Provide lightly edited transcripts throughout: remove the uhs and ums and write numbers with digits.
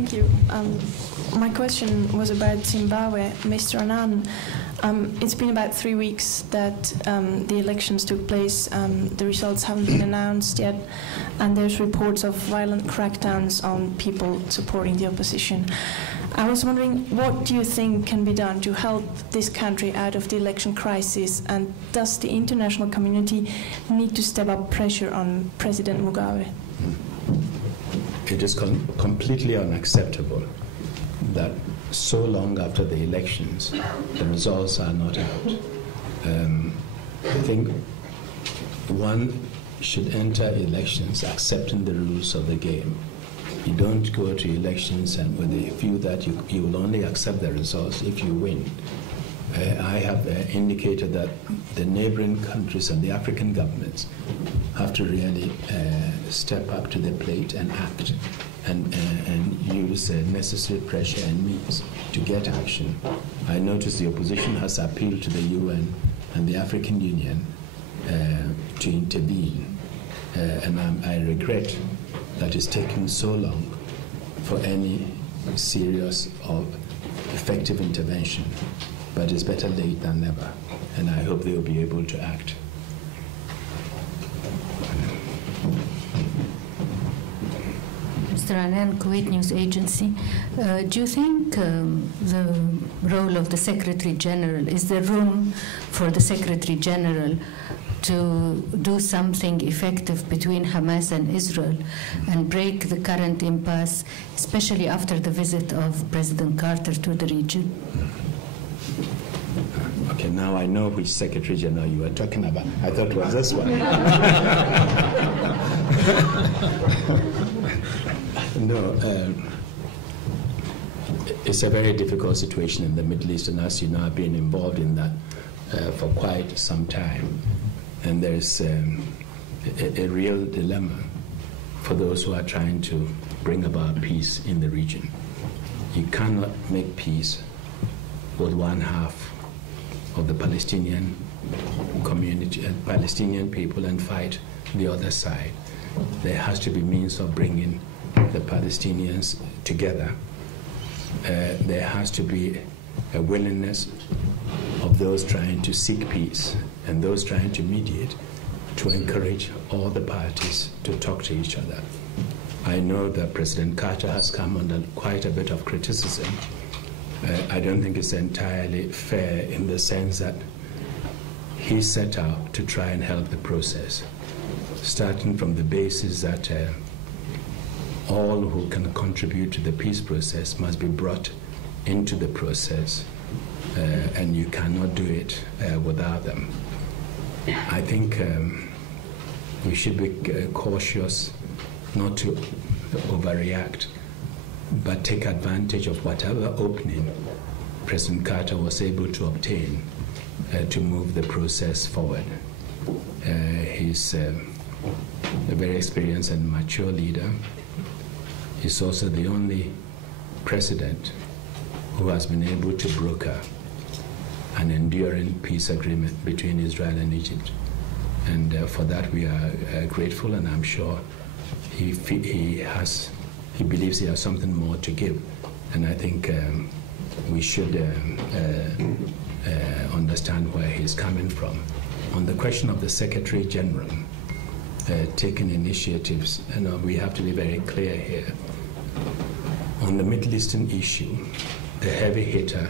Thank you. My question was about Zimbabwe. Mr. Annan, it's been about 3 weeks that the elections took place. The results haven't been announced yet, and there's reports of violent crackdowns on people supporting the opposition. I was wondering, what do you think can be done to help this country out of the election crisis, and does the international community need to step up pressure on President Mugabe? It is completely unacceptable that so long after the elections, the results are not out. I think one should enter elections accepting the rules of the game. You don't go to elections and with the view that you will only accept the results if you win. I have indicated that the neighboring countries and the African governments have to really step up to the plate and act and use necessary pressure and means to get action. I notice the opposition has appealed to the UN and the African Union to intervene, and I regret that it's taking so long for any serious or effective intervention. But it's better late than never, and I hope they'll be able to act. Mr. Annan, Kuwait News Agency. Do you think the role of the Secretary General, is there room for the Secretary General to do something effective between Hamas and Israel and break the current impasse, especially after the visit of President Carter to the region? Okay, now I know which Secretary General you were talking about. I thought it was this one. No, it's a very difficult situation in the Middle East, and as you know, I've been involved in that for quite some time. And there's a real dilemma for those who are trying to bring about peace in the region. You cannot make peace with one half of the Palestinian community and Palestinian people and fight the other side. There has to be means of bringing the Palestinians together. There has to be a willingness of those trying to seek peace and those trying to mediate to encourage all the parties to talk to each other. I know that President Carter has come under quite a bit of criticism. I don't think it's entirely fair in the sense that he set out to try and help the process, starting from the basis that all who can contribute to the peace process must be brought into the process, and you cannot do it without them. I think we should be cautious not to overreact, but take advantage of whatever opening President Carter was able to obtain to move the process forward. He's a very experienced and mature leader. He's also the only president who has been able to broker an enduring peace agreement between Israel and Egypt. And for that we are grateful, and I'm sure he believes he has something more to give. And I think we should understand where he's coming from. On the question of the Secretary General taking initiatives, we have to be very clear here. On the Middle Eastern issue, the heavy hitter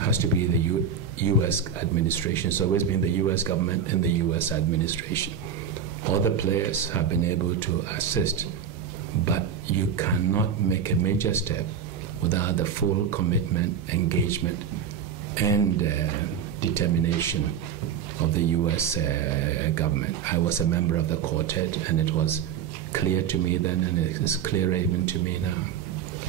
has to be the U.S. administration. It's always been the U.S. government and the U.S. administration. Other players have been able to assist, but you cannot make a major step without the full commitment, engagement, and determination of the U.S. government. I was a member of the quartet, and it was clear to me then, and it is clearer even to me now.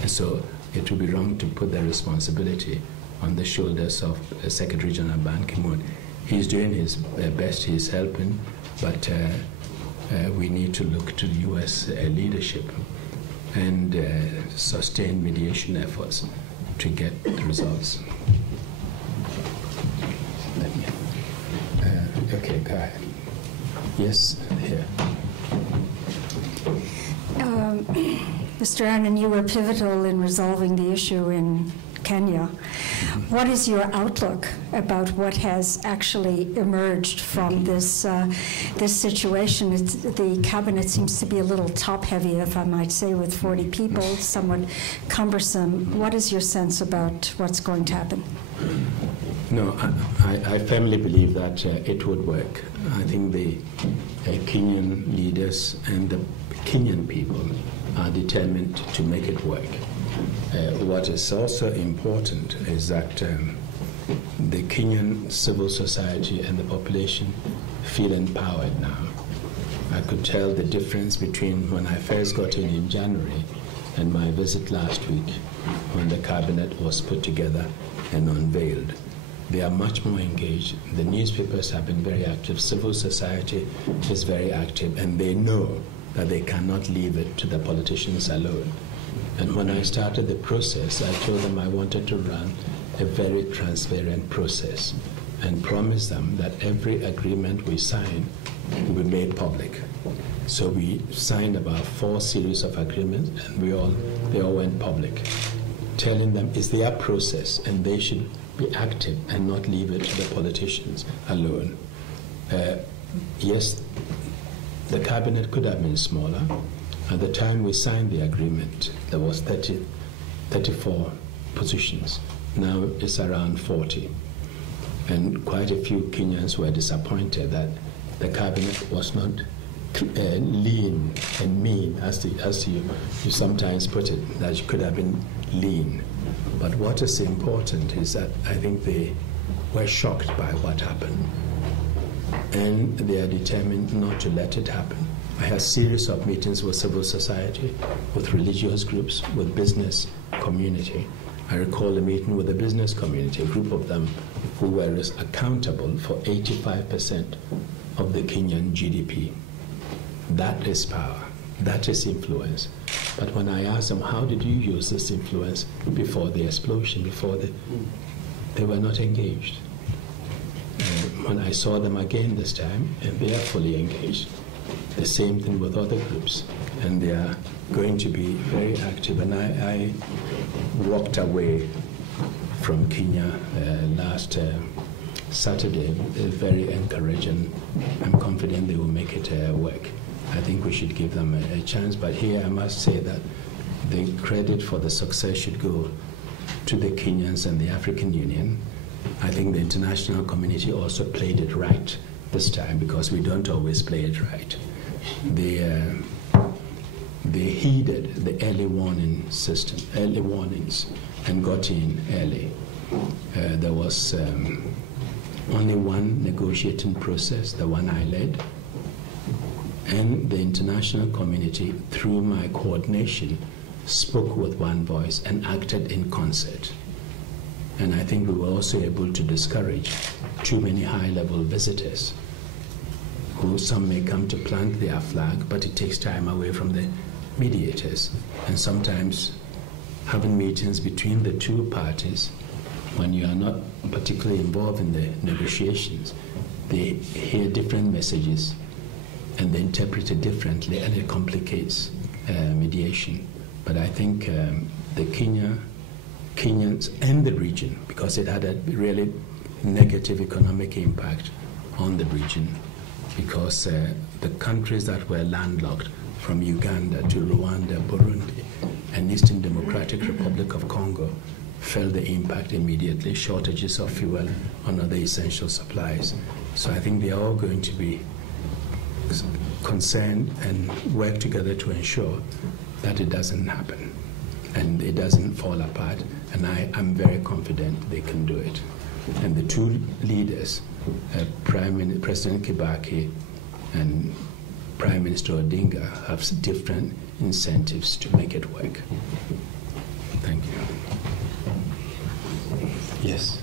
And so it would be wrong to put the responsibility on the shoulders of Secretary General Ban Ki-moon. He's doing his best, he's helping, but we need to look to the U.S. leadership and sustain mediation efforts to get the results. Okay, go ahead. Yes, here. Mr. Annan, you were pivotal in resolving the issue in Kenya. What is your outlook about what has actually emerged from this this situation? The cabinet seems to be a little top-heavy, if I might say, with 40 people, somewhat cumbersome. What is your sense about what's going to happen? No, I firmly believe that it would work. I think the Kenyan leaders and the Kenyan people are determined to make it work. What is also important is that the Kenyan civil society and the population feel empowered now. I could tell the difference between when I first got in January and my visit last week when the cabinet was put together and unveiled. They are much more engaged. The newspapers have been very active. Civil society is very active, and they know that they cannot leave it to the politicians alone. And when I started the process, I told them I wanted to run a very transparent process and promise them that every agreement we sign will be made public. So we signed about 4 series of agreements, and they all went public, telling them it's their process and they should be active and not leave it to the politicians alone. Yes, the cabinet could have been smaller. At the time we signed the agreement, there was 34 positions. Now it's around 40. And quite a few Kenyans were disappointed that the cabinet was not lean and mean, as you sometimes put it, that it could have been lean. But what is important is that I think they were shocked by what happened, and they are determined not to let it happen. I had a series of meetings with civil society, with religious groups, with business community. I recall a meeting with the business community, a group of them who were accountable for 85% of the Kenyan GDP. That is power. That is influence. But when I asked them, how did you use this influence before the explosion, they were not engaged. When I saw them again this time, and they are fully engaged. The same thing with other groups, and they are going to be very active. And I walked away from Kenya last Saturday, very encouraging. I'm confident they will make it work. I think we should give them a chance. But here I must say that the credit for the success should go to the Kenyans and the African Union. I think the international community also played it right this time, because we don't always play it right. They heeded the early warning system, early warnings, and got in early. There was only one negotiating process, the one I led, and the international community, through my coordination, spoke with one voice and acted in concert. And I think we were also able to discourage too many high-level visitors, who some may come to plant their flag, but it takes time away from the mediators. And sometimes having meetings between the two parties, when you are not particularly involved in the negotiations, they hear different messages and they interpret it differently, and it complicates mediation. But I think the Kenyans and the region, because it had a really negative economic impact on the region, because the countries that were landlocked, from Uganda to Rwanda, Burundi, and Eastern Democratic Republic of Congo, felt the impact immediately, shortages of fuel and other essential supplies. So I think they are all going to be concerned and work together to ensure that it doesn't happen and it doesn't fall apart. And I am very confident they can do it. And the two leaders, President Kibaki and Prime Minister Odinga, have different incentives to make it work. Thank you. Yes.